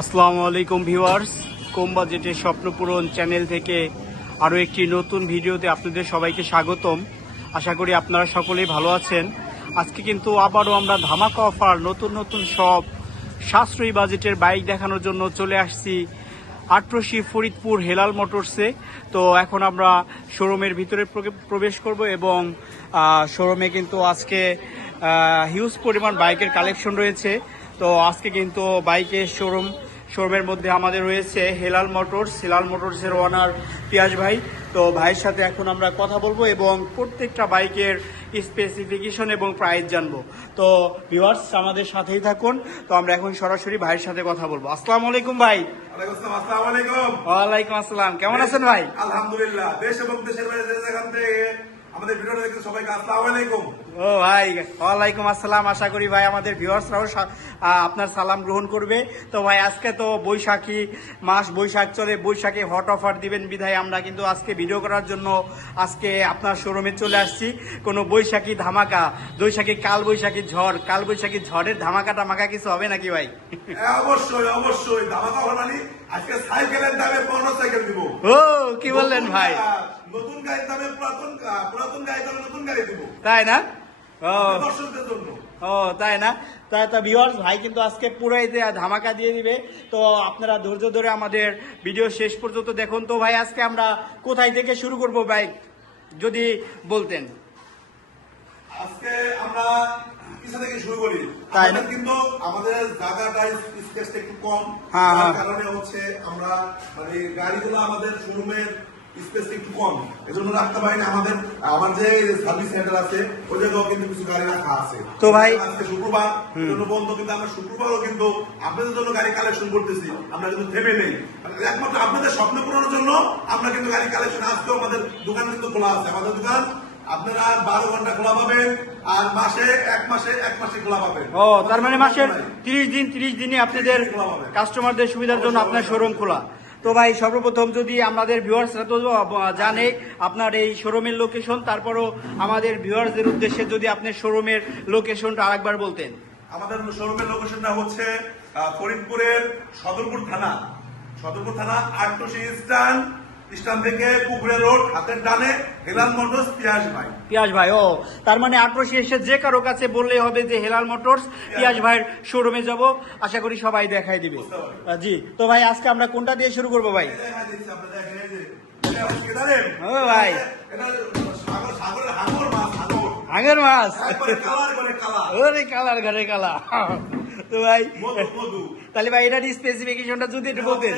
আসসালামু আলাইকুম ভিউয়ার্স, কম বাজেটের স্বপ্নপূরণ চ্যানেল থেকে আরও একটি নতুন ভিডিওতে আপনাদের সবাইকে স্বাগতম। আশা করি আপনারা সকলেই ভালো আছেন। আজকে কিন্তু আবারও আমরা ধামাকা অফার নতুন নতুন সব সাশ্রয়ী বাজেটের বাইক দেখানোর জন্য চলে আসছি আটরশি ফরিদপুর হেলাল মোটরসে। তো এখন আমরা শোরুমের ভিতরে প্রবেশ করব এবং শোরুমে কিন্তু আজকে হিউজ পরিমাণ বাইকের কালেকশন রয়েছে। তো আজকে কিন্তু বাইকের শোরুমের মধ্যে আমাদের রয়েছে হেলাল মোটরসের ওনার পিয়াস ভাই। তো ভাইয়ের সাথে এখন আমরা কথা বলবো এবং প্রত্যেকটা বাইকের স্পেসিফিকেশন এবং প্রাইস জানবো। তো ভিউয়ার্স আমাদের সাথেই থাকুন। তো আমরা এখন সরাসরি ভাইয়ের সাথে কথা বলবো। আসসালামু আলাইকুম ভাই। ওয়ালাইকুম আসসালাম, কেমন আছেন ভাই? আলহামদুলিল্লাহ। দেশ এবং দেশের বাইরে যে যেখান থেকে আমাদের ভিডিওটা দেখতে সবাইকে আসসালামু আলাইকুম। ও ভাই, ওয়ালাইকুম আসসালাম। আশা করি ভাই আমাদের ভিউয়ার্সরাও আপনার সালাম গ্রহণ করবে। তো ভাই আজকে তো বৈশাখী মাস, বৈশাখ চলে, বৈশাখে হট অফার দিবেন বিধায় আমরা কিন্তু আজকে ভিডিও করার জন্য আজকে আপনার শোরুমে চলে আসছি। কোনো বৈশাখী ধামাকা, কাল বৈশাখী ঝড়ের ধামাকা টামাকা কিছু হবে নাকি ভাই? অবশ্যই অবশ্যই ধামাকা হবে। মানে আজকে সাইকেলের দামে পণ্য সাইকেল দিব। ও কি বললেন ভাই? নতুন গাড়ির দামে পুরাতন গাড়ির দামে নতুন গাড়ি দিব, তাই না? ও দর্শকদের জন্য। ও তাই না? তা ভিউয়ার্স ভাই কিন্তু আজকে পুরোই ধামাকা দিয়ে দিবে। তো আপনারা ধৈর্য ধরে আমাদের ভিডিও শেষ পর্যন্ত দেখুন। তো ভাই আজকে আমরা কোথায় থেকে শুরু করব ভাই, যদি বলতেন। আজকে আমরা কিসা থেকে শুরু করি? তাই না? কিন্তু আমাদের জায়গাটা স্পেসটা একটু কম, হ্যাঁ, তার হ্যাঁ। কারণে হচ্ছে আমরা মানে গাড়িগুলো আমাদের শোরুমের স্পেস একটু কম, এজন্য রাখতে পারি না। আমার যে সার্ভিস সেন্টার আছে ওই জায়গাও কিন্তু কিছু গাড়ি রাখা আছে। তো ভাই আজকে শুক্রবার, এজন্য বন্ধ, কিন্তু আমরা শুক্রবারও কিন্তু আপনাদের জন্য গাড়ি কালেকশন করতেছি। আমরা কিন্তু থেমে নেই, একমাত্র আপনাদের স্বপ্ন পূরণের জন্য আমরা কিন্তু গাড়ি কালেকশন। আজকেও আমাদের দোকান কিন্তু খোলা আছে। আমাদের দোকান আপনারা 12 ঘন্টা খোলা পাবেন, আর এক মাসে খোলা পাবেন। ও তার মানে মাসের 30 দিনে আপনাদের কাস্টমারদের সুবিধার জন্য আপনার শোরুম খোলা। তো ভাই সর্বপ্রথম যদি আমাদের ভিউয়ার্সরা তো জানে আপনার এই শোরুমের লোকেশন, তারপরও আমাদের ভিউয়ার্সদের উদ্দেশ্যে যদি আপনার শোরুমের লোকেশনটা আরেকবার বলতেন। আমাদের শোরুমের লোকেশনটা হচ্ছে ফরিদপুরের সদরপুর থানা আটরশি স্ট্যান্ড থেকে পুকুরে রোড, হাতের ডানে হেলাল মোটরস পিয়াস ভাই। ও তার মানে আটরশি এসে যে কারো কাছে বললেই হবে যে হেলাল মোটরস পিয়াস ভাইয়ের শোরুমে যাব। আশা করি সবাই দেখাই দিবে। জি, তো ভাই আজকে আমরা কোনটা দিয়ে শুরু করবো ভাই? ও ভাই, হাঙর মাছ, ওরে কালার ঘরে কালা। তো ভাই তাহলে ভাই এটার স্পেসিফিকেশনটা যদি একটু বলতেন।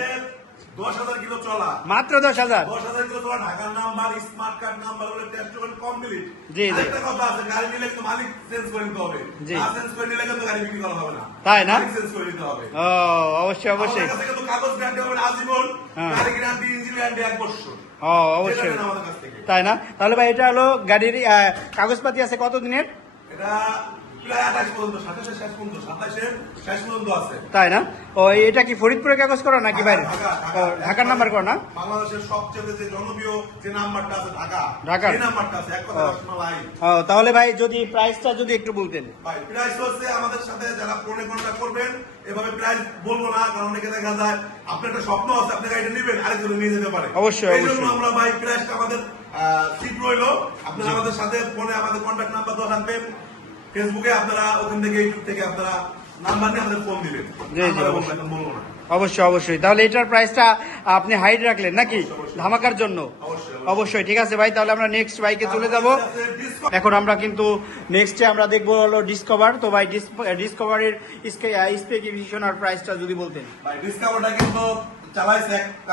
10,000 কিলো চলা, মাত্র 10,000 কিলো চলা, ঢাকার নাম্বার, স্মার্ট কার্ড নাম্বার হলে টেস্ট কমপ্লিট। জি জি, একটা কথা আছে, গাড়ি নিলে কিন্তু মালিক চেঞ্জ করে নিতে হবে। না চেঞ্জ করে নিলে কিন্তু গাড়ি বিক্রি করা হবে না, তাই না? চেঞ্জ করে নিতে হবে। ও অবশ্যই অবশ্যই। আমাদের কাছে কিন্তু কাগজ গ্যারান্টি হবে আজীবন, গাড়ি গ্যারান্টি, ইঞ্জিন গ্যারান্টি 1 বছর। ও অবশ্যই, আমাদের কাছ থেকে। তাই না? তাহলে ভাই এটা হলো গাড়ির কাগজপাতি আছে কত দিনের? এটা প্রায় 28 পর্যন্ত, 27 শেষ পর্যন্ত আছে। তাই না? ও এটা কি ফরিদপুরে কাগজ করা নাকি বাইরে? ঢাকার নাম্বার করা না? বাংলাদেশের সবচেয়ে যে জনপ্রিয় যে নাম্বারটা আছে ঢাকা, এই নাম্বারটা আছে, এক কথা লাইন। ও তাহলে ভাই যদি প্রাইসটা যদি একটু বলতেন। ভাই প্রাইস হচ্ছে আমাদের সাথে যারা ফোনে কন্ট্যাক্ট করবেন, এভাবে প্রাইস বলবো না, কারণ অনেকে দেখা যায় আপনার একটা স্বপ্ন আছে, আপনি গাড়িটা নেবেন, আরেকজন নিয়ে যেতে পারে। অবশ্যই এই জন্য আমরা ভাই প্রাইসটা আমাদের ঠিক রইলো। আপনারা আমাদের সাথে ফোনে আমাদের কন্ট্যাক্ট নাম্বার দেওয়া থাকবেন, ফেসবুকে আপনারা ওখান থেকে, ইউটিউব থেকে আপনারা নাম্বার নিয়ে আমাদের ফোন দিবেন। বলবো না। অবশ্যই। তাহলে এটার প্রাইসটা আপনি হাইড রাখলেন নাকি ধামাকার জন্য? অবশ্যই, ঠিক আছে ভাই। তাহলে আমরা নেক্সট বাইকে চলে যাব। এখন আমরা কিন্তু নেক্সটে আমরা দেখবো হলো ডিসকভার। তো ভাই ডিসকভারের স্পেসিফিকেশন আর প্রাইসটা যদি বলতেন। ভাই ডিসকভারটা কিন্তু চালাইছে এক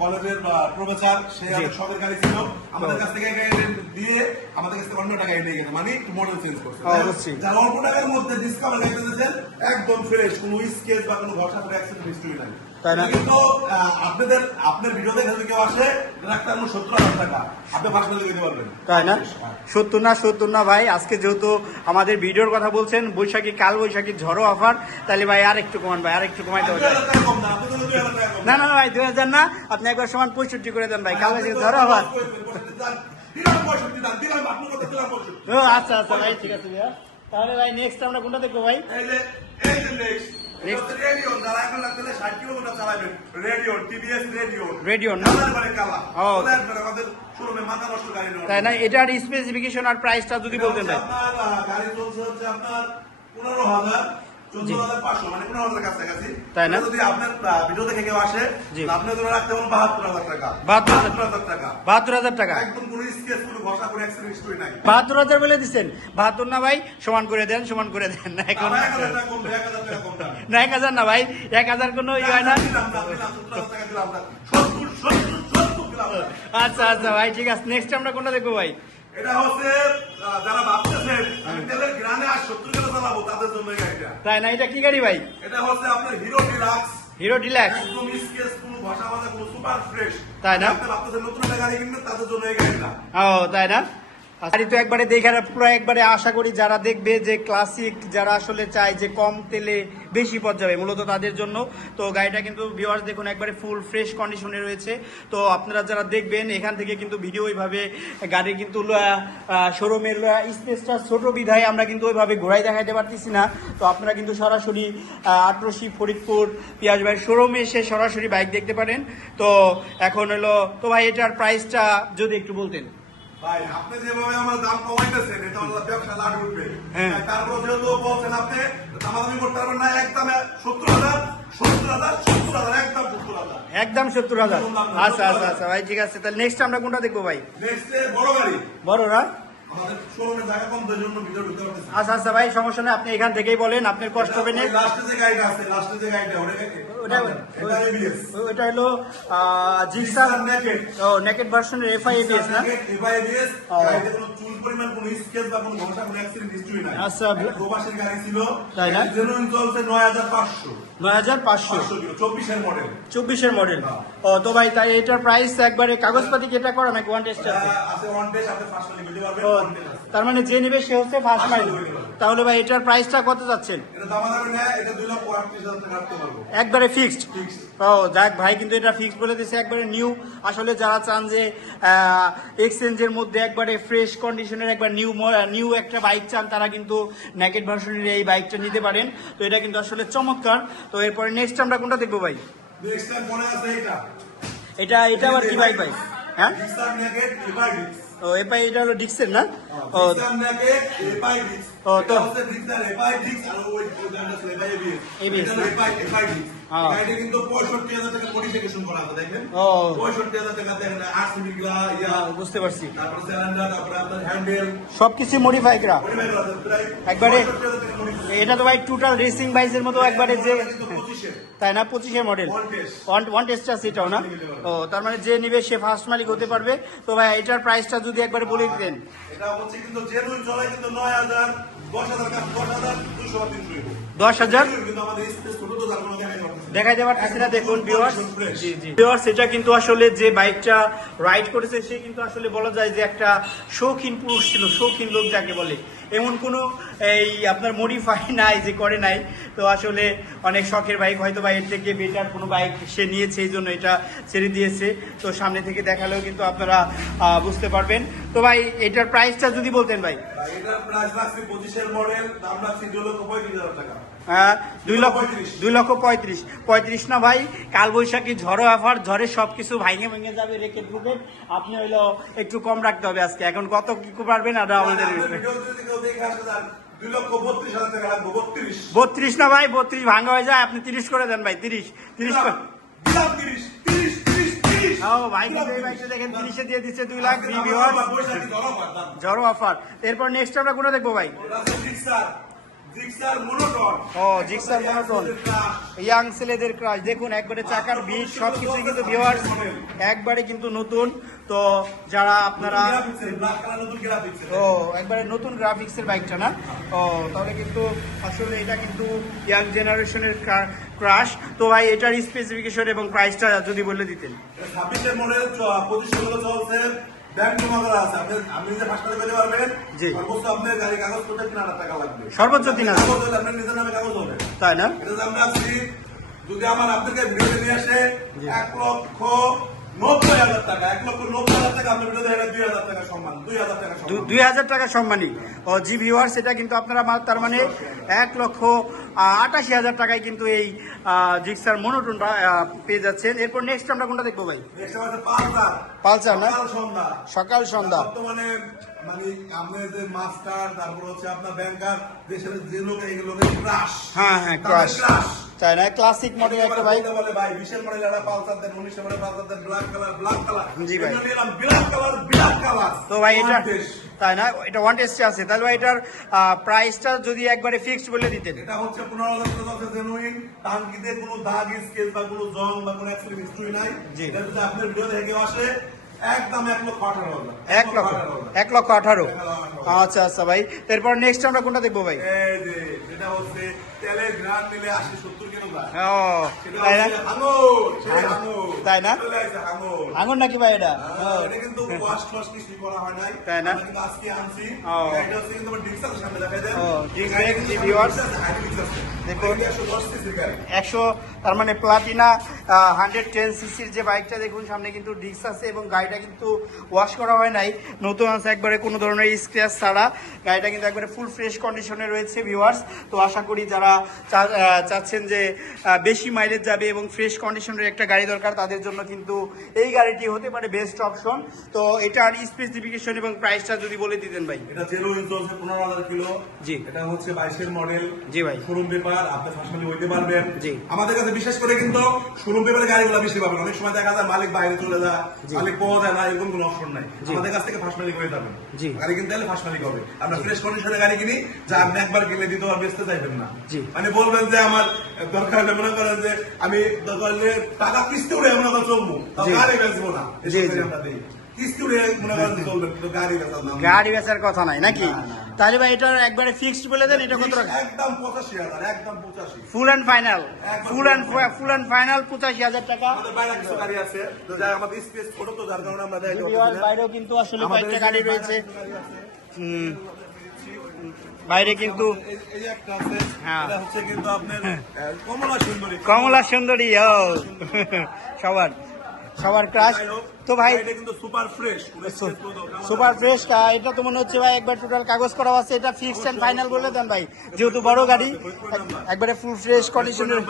কলেজের প্রফেসর, সে শখের গাড়ি ছিল, আমাদের কাছ থেকে দিয়ে আমাদের কাছ থেকে অন্য টাকা নিয়ে গেছে, মানে একটু মডেল চেঞ্জ করছে। যারা অল্প টাকার মধ্যে ডিসকভার গাড়ি দিয়েছেন, একদম ফ্রেশ, কোনো স্কেচ বা কোনো ঘষা করে অ্যাক্সিডেন্ট হিস্টরি নাই। কিন্তু আপনার ভিডিও দেখে যদি কেউ আসে, ডাক্তার 70,000 টাকা আপনি বাসা দিতে পারবেন, তাই না? 70 না ভাই। আজকে যেহেতু আমাদের ভিডিওর কথা বলছেন, কাল বৈশাখী ঝড়ো অফার, তাহলে ভাই আর একটু কমান ভাই, আর একটু কমাইতে হবে। না ভাই 2000 না, আপনি একবার সমান 65 করে দেন ভাই, কাল বৈশাখী ঝড়ো অফার। ও আচ্ছা ভাই, ঠিক আছে ভাইয়া। তাহলে ভাই নেক্সট আমরা কোনটা দেখবো ভাই? নেক্সট যারা 1 লাখ চালাবেন রেডিও টিভিএস রেডিও Radeon না? কালা ও। আমাদের শোরুমে মাথা নষ্ট গাড়ি নেওয়া তাই না, এটার স্পেসিফিকেশন আর প্রাইসটা যদি বলতেন ভাই। আপনার গাড়ি চলছে হচ্ছে আপনার 15,000 14,500 মানে 15,000 কাছাকাছি। তাই না? যদি আপনার ভিডিও দেখে কেউ আসে জি। আপনি ধরে রাখতে পারেন 72,000 টাকা 72,000 টাকা 72,000 টাকা, একদম কোনো স্কেচ কোনো ঘষা কোনো অ্যাক্সিডেন্ট হিস্টরি নাই 72,000 বলে দিচ্ছেন। 72 না ভাই, সমান করে দেন, সমান করে দেন না এখন। আমার 1,000 টাকা কম 1,000 টাকা কম দাম না 1000 না ভাই, 1000 কোনো ইয়ে হয় না। দিলাম 70,000 টাকা দিলাম 70 দিলাম আচ্ছা আচ্ছা ভাই, ঠিক আছে। নেক্সট আমরা কোনটা দেখবো ভাই? এটা হচ্ছে যারা ভাবতেছেন আমি তেলের গ্রানে আর 70 কিলো চালাবো তাদের জন্য এই গাড়িটা তাই না, এটা কি গাড়ি ভাই? এটা হচ্ছে আপনার হিরো ডিলাক্স হিরো ডিলাক্স। একদম স্কেচ কোনো ভাষা ভাষা কোনো সুপার ফ্রেশ তাই না? আপনি ভাবতেছেন নতুন একটা গাড়ি কিনবেন তাদের জন্য এই গাড়িটা ও তাই না, গাড়ি তো একবারে দেখে পুরো একবারে আশা করি যারা দেখবে যে ক্লাসিক, যারা আসলে চায় যে কম তেলে বেশি পথ যাবে মূলত তাদের জন্য। তো গাড়িটা কিন্তু ভিউয়ার্স দেখুন একবারে ফুল ফ্রেশ কন্ডিশনে রয়েছে। তো আপনারা যারা দেখবেন এখান থেকে কিন্তু ভিডিও ওইভাবে গাড়ির কিন্তু শোরুমের স্পেসটা ছোট বিধায় আমরা কিন্তু ওইভাবে ঘোরাই দেখাইতে পারতেছি না। তো আপনারা কিন্তু সরাসরি আটরশি ফরিদপুর পিয়াজ ভাইয়ের শোরুমে এসে সরাসরি বাইক দেখতে পারেন। তো এখন হলো, তো ভাই এটার প্রাইসটা যদি একটু বলতেন। ভাই আপনি যেভাবে আমার দাম কমাইতেছেন এটা হলো ব্যবসা লাভ উঠবে হ্যাঁ। তারপর যেহেতু বলছেন আপনি দামাদামি করতে পারবেন না একদমে 70,000 70,000 70,000 একদম 70,000 একদম 70,000। আচ্ছা আচ্ছা আচ্ছা ভাই, ঠিক আছে। তাহলে নেক্সট আমরা কোনটা দেখবো ভাই? নেক্সট বড় গাড়ি বড়রা। আমাদের শোরুমে জায়গা কম তার জন্য ভিতরে ঢুকতে পারতেছি আচ্ছা আচ্ছা ভাই, সমস্যা নেই, আপনি এখান থেকেই বলেন, আপনার কষ্ট হবে না। লাস্টে যে গাড়িটা আছে লাস্টে যে গাড়িটা এটা এবিএস ওইটা হলো জিক্সার নেকেড ও নেকেড ভার্সনের এফআই এবিএস না? এবিএস গাড়িতে কোনো চুল পরিমাণ কোনো স্কেচ বা কোনো ঘষা কোনো অ্যাক্সিডেন্ট হিস্টরি নাই আচ্ছা। প্রবাসের গাড়ি ছিল তাই না? জেনুইন চলছে 9,500 9,500 কিলো 24 এর মডেল 24-এর মডেল। ও তো ভাই, তাই এটার প্রাইস একবারে কাগজপাতি কি এটা করা নাকি ওয়ান টেস্ট আছে? আছে ওয়ান ডে সাথে ফার্স্ট মাইল দিতে পারবেন ও, ওয়ান ডে আছে তার মানে যে নেবে সে হচ্ছে ফার্স্ট মাইল। তাহলে ভাই এটার প্রাইসটা কত যাচ্ছেন? এটা দামাদামি না এটা 2,38,000 টাকা রাখতে পারবো একবারে ফিক্সড। Fixed। ও যাক ভাই, কিন্তু এটা ফিক্সড বলে দিয়েছে একবারে নিউ। আসলে যারা চান যে এক্সচেঞ্জের মধ্যে একবারে ফ্রেশ কন্ডিশনের একবার নিউ একটা বাইক চান, তারা কিন্তু নেকেড ভার্সনের এই বাইকটা নিতে পারেন। তো এটা কিন্তু আসলে চমৎকার। তো এরপরে নেক্সট আমরা কোনটা দেখবো ভাই? নেক্সট টাইম পরে আছে এটা এটা আবার কি বাইক ভাই? হ্যাঁ, ডিক্সার নেকেড এবাই ডিক্স ও এপাই এটা হলো ডিক্সের না? ও ডিক্সার নেকেড এবাই ডিক্স ও, তো- এটা হচ্ছে ডিক্সার এবাই ডিক্স আর ওই গাড়িটা ছিল এবাই এবিএস ABS এটা এবাই ডিক্স হ্যাঁ। গাড়িটা কিন্তু 65,000 টাকা মডিফিকেশন করা আছে দেখেন ও 65,000 টাকা দেখেন আরসিবি গ্লা ইয়া বুঝতে পারছি, তারপর সিলিন্ডার তারপর আপনার হ্যান্ডেল সবকিছু মডিফাই করা মডিফাই করা আছে প্রায় একবারে। 65,000 টাকা মডিফাই এটা তো ভাই টোটাল রেসিং বাইকের মতো একবারে যে, কিন্তু 25 তাই না? 25-এর model one test one test আছে এটাও না? ও তার মানে যে নিবে সে ফার্স্ট মালিক হতে পারবে। তো ভাই এটার প্রাইসটা যদি একবারে বলে দিতেন। এটা হচ্ছে কিন্তু জেনুইন চলে কিন্তু 9,000 10,000 10,000 200 বা 300 10,000 কিন্তু আমাদের স্পেস ছোট তো যার কোনো দেখাই পারতেছে না। দেখাইতে পারতেছি না, দেখুন ভিউয়ার্স। একদম fresh। জি জি ভিউয়ার্স, এটা কিন্তু আসলে যে বাইকটা রাইড করেছে সে কিন্তু আসলে বলা যায় যে একটা শৌখিন পুরুষ ছিল, শৌখিন লোক যাকে বলে। এমন কোনো এই আপনার মডিফাই নাই যে করে নাই। তো আসলে অনেক শখের বাইক, হয়তো বা এর থেকে বেটার কোনো বাইক সে নিয়েছে, এই জন্য এটা ছেড়ে দিয়েছে। তো সামনে থেকে দেখালেও কিন্তু আপনারা বুঝতে পারবেন। তো ভাই এটার প্রাইসটা যদি বলতেন ভাই। এটার প্রাইস রাখছি 25 এর মডেল দাম রাখছি 2,35,000 টাকা 2,35,000 না ভাই, কাল বৈশাখী ঝড়ো অফার, ঝড়ে সবকিছু ভাঙে ভেঙে যাবে, রেখে ঢুকবেন। আপনি হইলো একটু কম রাখতে হবে আজকে। এখন কত কি পারবেন আর আমাদের আপনার ভিডিও যদি কেউ দেখে আসতে চান 2,32,000 টাকা রাখবো 32 32 না ভাই, 32 ভাঙা হয়ে যায়, আপনি 30 করে দেন ভাই। 30 করে। দিলাম 30 ও ভাই কিন্তু এই বাইকটা দেখেন 30-এ দিয়ে দিচ্ছে 2 লাখ ভিউয়ার্স, বৈশাখী ধরো দাম ঝড়ো অফার। এরপর নেক্সট আমরা কোনটা দেখবো ভাই? জিক্সার মোনোটন ও জিক্সার মনোটন, ইয়াং ছেলেদের ক্রাশ। দেখুন একবারে চাকার বিট সবকিছু কিন্তু ভিউয়ার্স একবারে কিন্তু নতুন। তো যারা আপনারা ব্ল্যাক কালার নতুন গ্রাফিক্স ও একবারে নতুন গ্রাফিক্সের বাইকটা না? ও তাহলে কিন্তু আসলে এটা কিন্তু ইয়াং জেনারেশনের ক্রাশ। তো ভাই এটার স্পেসিফিকেশন এবং প্রাইসটা যদি বলে দিতেন। 26 এর মডেল 25 চলছে ব্যাংক জমা করা আছে আপনি নিজে ফার্স্ট পেতে পারবেন জি। সর্বোচ্চ আপনার গাড়ি কাগজ করতে 3,000 টাকা লাগবে সর্বোচ্চ 3,000 কাগজ হলে আপনার নিজের নামে কাগজ হবে তাই না? এটা যে আমরা আছি যদি আমার আপনাকে ভিডিও নিয়ে আসে জি। 1,00,000 90,000 টাকা, 1,90,000 টাকা আপনার ভিডিও দেখে 2,000 টাকা সম্মান, 2,000 টাকা সম্মান। 2,000 টাকা সম্মানী। ও জি ভিউয়ার্স, এটা কিন্তু আপনারা তার মানে 1,88,000 টাকায় কিন্তু এই জিক্সার মনোটনটা পেয়ে যাচ্ছেন। এরপর নেক্সট আমরা কোনটা দেখবো ভাই? নেক্সট হচ্ছে পালসার। পালসার না? সকাল সন্ধ্যা। সকাল সন্ধ্যা। বর্তমানে মানে আমাদের যে মাস্টার, তারপর হচ্ছে আপনার ব্যাংকার, দেশের যে লোক এইগুলোকে ক্রাশ। হ্যাঁ, ক্রাশ। তাই না? ক্লাসিক মডেল একটা বাইক। বলে ভাই 20 মডেল একটা পালসার দেন, 19 মডেল পালসার দেন, ব্ল্যাক কালার। জি ভাই। এটা নিলাম ব্ল্যাক কালার। তো ভাই এটা তাই না, এটা ওয়ান টেস্টে আছে, তাহলে ভাই এটার প্রাইসটা যদি একবারে ফিক্সড বলে দিতেন। এটা হচ্ছে 15,000 টাকা জেনুইন, টাঙ্কিতে কোনো দাগ স্কেচ বা কোনো জং বা কোনো অ্যাক্সিডেন্ট হিস্ট্রি নাই। এটা যদি আপনার ভিডিও দেখে কেউ আসে একদম 1,18,000। 1,18,000। আচ্ছা আচ্ছা ভাই, এরপর নেক্সট আমরা কোনটা দেখবো ভাই? এই যে যেটা হচ্ছে তেলের গ্রাম মিলে 80-70 কিলো যায়। ও তাই না? আঙুর তাই না? চলে আসছে আঙুর। আঙুর নাকি ভাই এটা? এটা কিন্তু ওয়াশ কিছু করা হয় নাই, তাই না? আমরা কিন্তু আজকে আনছি। ও। এটা হচ্ছে কিন্তু ডিক্সার সামনে দেখাই দেন। ও, ডিক্স ব্রেক, জি ভিউয়ার্স। দেখুন 110 সিসির গাড়ি। 100 তার মানে প্লাটিনা 110 সিসির যে বাইকটা দেখুন, সামনে কিন্তু ডিস্ক আছে এবং গাড়িটা কিন্তু ওয়াশ করা হয় নাই, নতুন আছে একবারে, কোনো ধরনের স্ক্র্যাচ ছাড়া। গাড়িটা কিন্তু একবারে ফুল ফ্রেশ কন্ডিশনে রয়েছে ভিউয়ার্স। তো আশা করি যারা চাচ্ছেন যে বেশি মাইলেজ যাবে এবং ফ্রেশ কন্ডিশনের একটা গাড়ি দরকার, তাদের জন্য কিন্তু এই গাড়িটি হতে পারে বেস্ট অপশন। তো এটার স্পেসিফিকেশন এবং প্রাইসটা যদি বলে দিতেন ভাই। এটা জেরো ইঞ্চ হচ্ছে 15,000 কিলো। জি। এটা হচ্ছে 22 মডেল। জি ভাই। শোরুম পেপার, আপনি ফার্স্টলি হইতে পারবেন। জি। আমাদের কাছে বিশেষ করে কিন্তু শোরুম পেপারের গাড়িগুলো বেশি পাবেন। অনেক সময় দেখা যায় মালিক বাইরে চলে যায়, মালিক পাওয়া যায় না, এরকম কোনো অপশন নাই। আমাদের কাছ থেকে ফার্স্ট মালিক হয়ে যাবেন। জি। গাড়ি কিনতে হলে ফার্স্ট মালিক হবে। আমরা ফ্রেশ কন্ডিশনের গাড়ি কিনি, যা আপনি একবার কিনে দিতে আর বেচতে চাইবেন না। জি। মানে বলবেন যে আমার দরকার হলে মনে করেন যে আমি দরকার হলে টাকা কিস্তি উঠে মনে করেন চলবো, গাড়ি বেচবো না। জি, জি। আমরা দিই কিস্তি উঠে মনে করেন চলবেন, কিন্তু গাড়ি বেচার নাম গাড়ি বেচার কথা নাই নাকি? তাহলে ভাই এটার একবারে ফিক্সড বলে দেন, এটা কত টাকা? একদম 85,000, একদম 85। Full and final, full and final 85,000 টাকা। আমাদের বাইরে কিছু গাড়ি আছে, যা আমাদের স্পেস ছোট, তো যার কারণে আমরা দেখাইতে পারছি না। বাইরেও কিন্তু আসলে কয়েকটা গাড়ি রয়েছে। বাইরে কিন্তু এই যে একটা আছে, হ্যাঁ। এটা হচ্ছে কিন্তু আপনার কমলা সুন্দরী। কমলা সুন্দরী, ও সবার ক্রাশ। তো ভাই এটা কিন্তু সুপার ফ্রেশ, সুপার ফ্রেশ, এটা তো মনে হচ্ছে ভাই একবার টোটাল কাগজ করা আছে, এটা ফিক্সড এন্ড ফাইনাল বলে দেন ভাই, যেহেতু বড় গাড়ি একবারে ফুল ফ্রেশ কন্ডিশনের।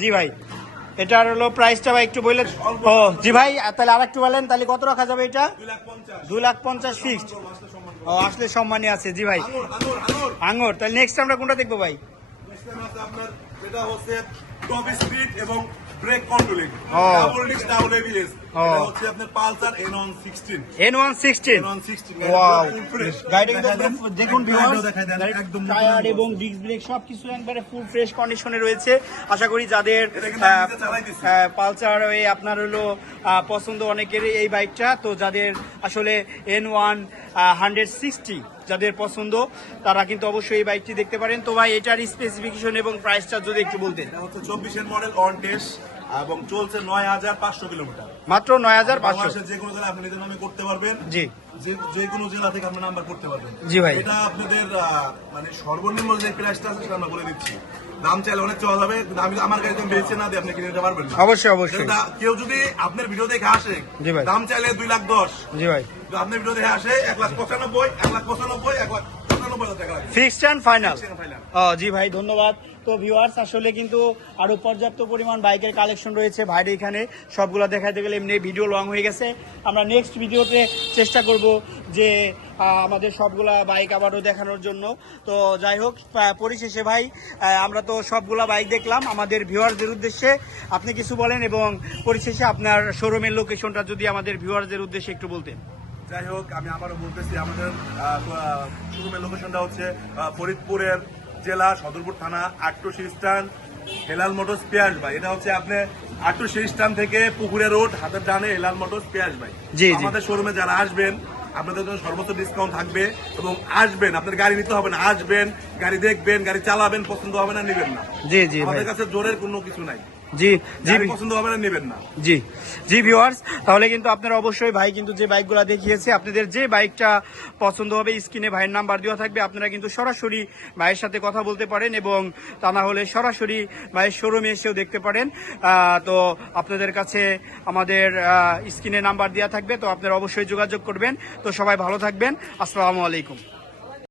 জি ভাই, এটার হলো প্রাইসটা ভাই একটু বললেন। ও জি ভাই, তাহলে আরেকটু বলেন, তাহলে কত রাখা যাবে এটা? 2,50,000 ফিক্সড। ও আসলে সম্মানী আছে। জি ভাই, আঙুর। তাহলে নেক্সট আমরা কোনটা দেখবো ভাই? আপনার যেটা হচ্ছে টপ স্পিড এবং brake controlling, double disc double ABS. এটা হচ্ছে আপনার পালসার N116। ওয়াও, গাড়িটা কিন্তু দেখুন ভিউয়ার্স, একদম টায়ার এবং ডিস্ক ব্রেক সবকিছু একবারে ফুল ফ্রেশ কন্ডিশনে রয়েছে। আশা করি যাদের পালসার আপনার হলো পছন্দ অনেকের এই বাইকটা, তো যাদের আসলে N160 যাদের পছন্দ, তারা কিন্তু অবশ্যই এই বাইকটি দেখতে পারেন। তো ভাই এটার স্পেসিফিকেশন এবং প্রাইসটা যদি একটু বলতেন। এটা হচ্ছে 24 মডেল, অন টেস্ট এবং চলছে 9,500 কিলোমিটার। মাত্র 9,500। যে কোনো জেলা আপনি নিজের নামে করতে পারবেন। জি। যে কোনো জেলা থেকে আপনার নাম্বার করতে পারবেন। জি ভাই। এটা আপনাদের মানে সর্বনিম্ন যে প্রাইসটা আছে সেটা আমরা বলে দিচ্ছি। দাম চাইলে অনেক চাওয়া যাবে, কিন্তু আমি আমার গাড়ি দাম বেচে না দিয়ে আপনি কিনে নিতে পারবেন না। অবশ্যই। কেউ যদি আপনার ভিডিও দেখে আসে, জি ভাই, দাম চাইলে 2,10,000। জি ভাই, আপনার ভিডিও দেখে আসে 1,95,000, 1,95,000 টাকা লাগবে। Fixed and final. জি ভাই, ধন্যবাদ। তো ভিউয়ার্স, আসলে কিন্তু আরো পর্যাপ্ত পরিমাণ বাইকের কালেকশন রয়েছে ভাইয়ের এখানে, সবগুলো দেখাতে গেলে এমনি ভিডিও লং হয়ে গেছে। আমরা নেক্সট ভিডিওতে চেষ্টা করব যে আমাদের সবগুলা বাইক আবারও দেখানোর জন্য। তো যাই হোক, পরিশেষে ভাই আমরা তো সবগুলা বাইক দেখলাম, আমাদের ভিউয়ারদের উদ্দেশ্যে আপনি কিছু বলেন এবং পরিশেষে আপনার শোরুমের লোকেশনটা যদি আমাদের ভিউয়ারদের উদ্দেশ্যে একটু বলতেন। যাই হোক, আমি আবারও বলতেছি, আমাদের শোরুমের লোকেশনটা হচ্ছে ফরিদপুরের জেলা সদরপুর থানা, আটটুসি স্ট্যান্ড, হেলাল মোটরস পেঁয়াজ ভাই। এটা হচ্ছে আপনি আটটুসি স্ট্যান্ড থেকে পুকুরে রোড, হাতের ডানে হেলাল মোটরস পেঁয়াজ ভাই। আমাদের শোরুমে যারা আসবেন, আপনাদের জন্য সর্বোচ্চ ডিসকাউন্ট থাকবে এবং আসবেন, আপনার গাড়ি নিতে হবে না, আসবেন, গাড়ি দেখবেন, গাড়ি চালাবেন, পছন্দ হবে না, নেবেন না। জি, আমাদের কাছে জোরের কোনো কিছু নাই। জি জি যার পছন্দ হবে না নেবেন না। জি জি ভিউয়ার্স, তাহলে কিন্তু আপনারা অবশ্যই ভাই কিন্তু যে বাইকগুলো দেখিয়েছে আপনাদের যে বাইকটা পছন্দ হবে স্ক্রিনে ভাইয়ের নাম্বার দেওয়া থাকবে, আপনারা কিন্তু সরাসরি ভাইয়ের সাথে কথা বলতে পারেন এবং তা না হলে সরাসরি ভাইয়ের শোরুমে এসেও দেখতে পারেন। তো আপনাদের কাছে আমাদের স্ক্রিনে নাম্বার দেওয়া থাকবে, তো আপনারা অবশ্যই যোগাযোগ করবেন। তো সবাই ভালো থাকবেন, আসসালামু আলাইকুম।